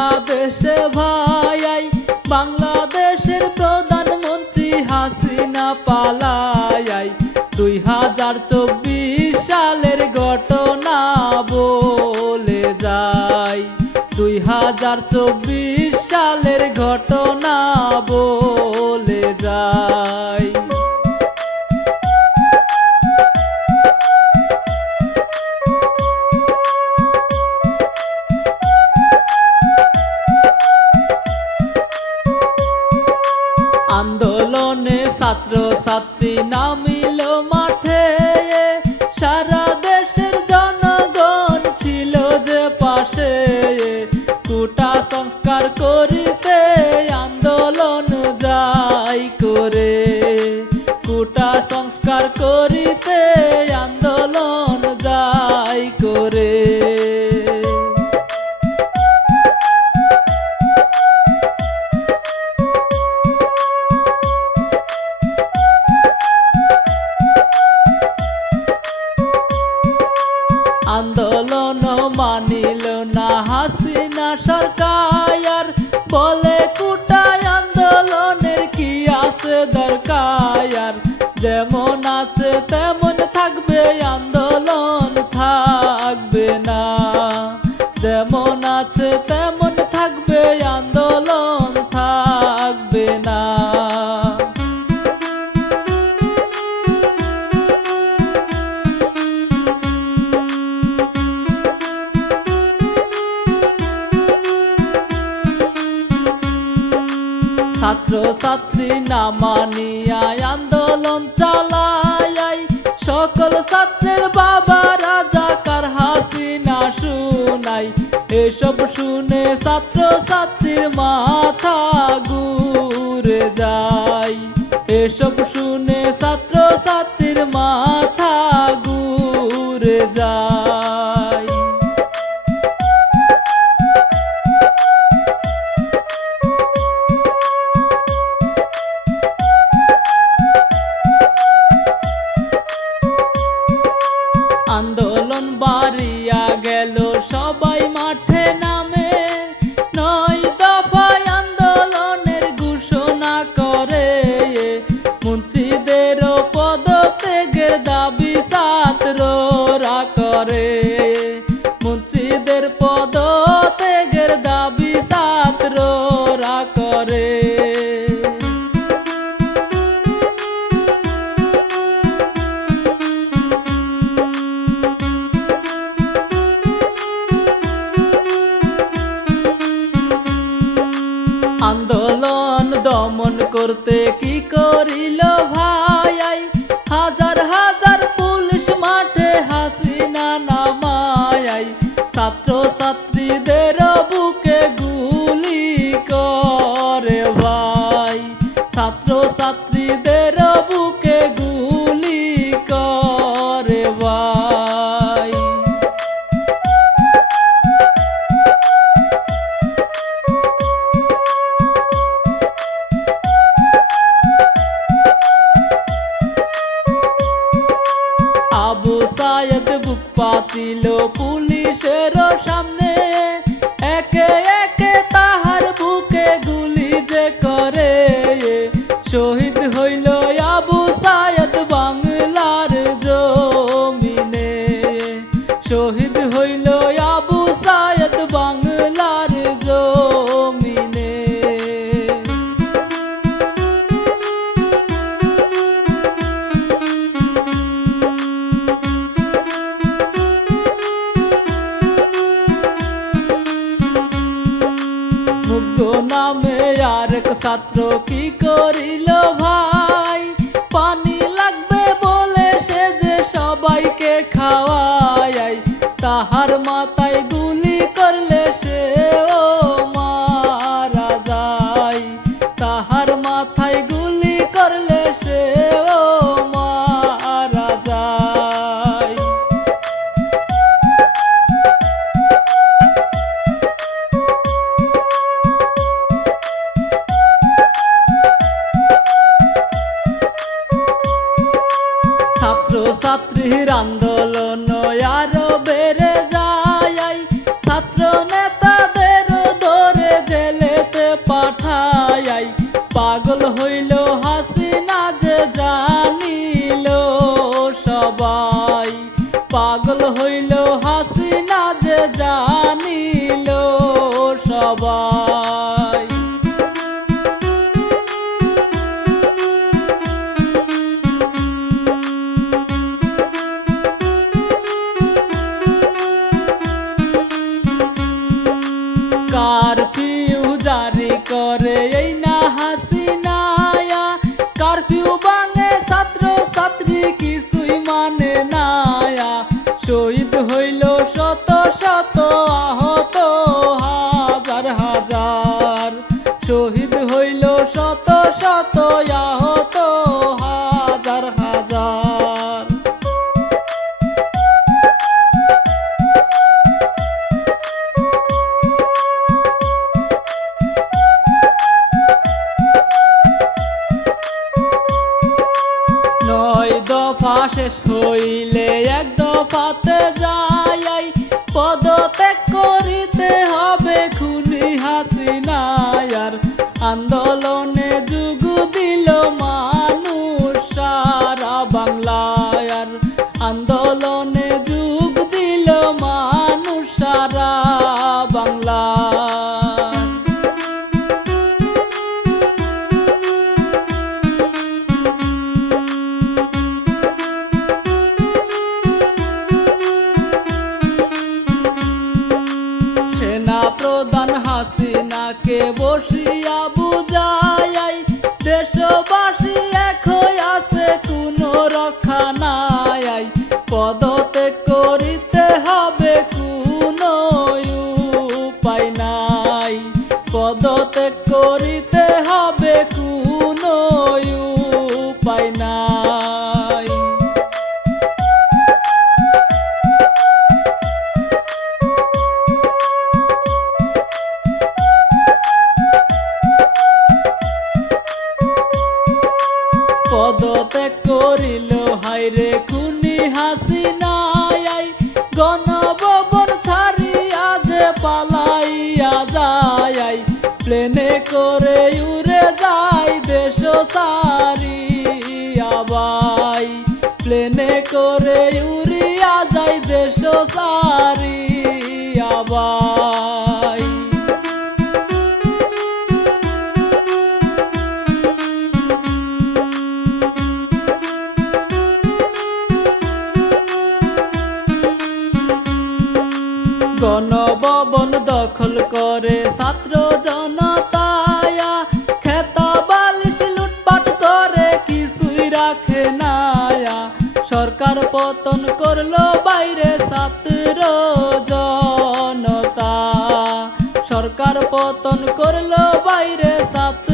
আন্দোলন হয় সারা দেশে ভাই বাংলাদেশের প্রধানমন্ত্রী হাসিনা পালাই দুই হাজার চব্বিশ সালের ঘটনা বলে যায় দুই হাজার চব্বিশ আন্দোলনে ছাত্র ছাত্রী নামিল মাঠে। সারা দেশের জনগণ ছিল যে পাশে। কুটা সংস্কার করিতে যেমন আছে তেমন থাকবে, আন্দোলন থাকবে না। যেমন আছে তেমন থাকবে, আন্দোলন থাকবে না। ছাত্র ছাত্রী না মানিয়া চালাই সকল বাবা রাজাকার হাসিনা শুনাই। এসব শুনে ছাত্র ছাত্রীর মাথা ঘুরে যায়। এসব শুনে ছাত্র ছাত্রীর মাথা ঘুরে যায়। বাড়িয়া গেল আন্দোলন দমন করতে যে ছাত্র কি ছাত্র ছাত্রীর আন্দোলন আরও বেড়ে যায়। ছাত্র নেতাদের ধরে জেলেতে পাঠায়। পাগল হইল হাসিনা যে জানিল সবাই। পাগল হইল শহীদ হইল শত শত আহত। করিতে হবে খুনি হাসিনায়ার আন্দোলনে যুগ দিল মানুষ সারা বাংলায়ার আন্দোলনে যুগ দিল মানুষ সারা বাংলা হাসিনাকে বসিয়া বুঝাই, দেশবাসী এক আছে, কোনো রক্ষা নাই। পদতে করিতে হবে, কোনো উপায় নাই। পদতে করিতে হবে, কোনো উপায় নাই। পদত্যাগ করিল হাইরে খুনি হাসিনাই গণভবন ছাড়িয়া যে পালাইয়া যায় প্লেনে করে উড়ে যায় দেশ সারিয়া করে ছাত্র জনতায়া। খেতা বালিশ লুটপাট করে কিছুই রাখে নায়া। সরকার পতন করল বাইরে ছাত্র জনতা। সরকার পতন করল বাইরে ছাত্র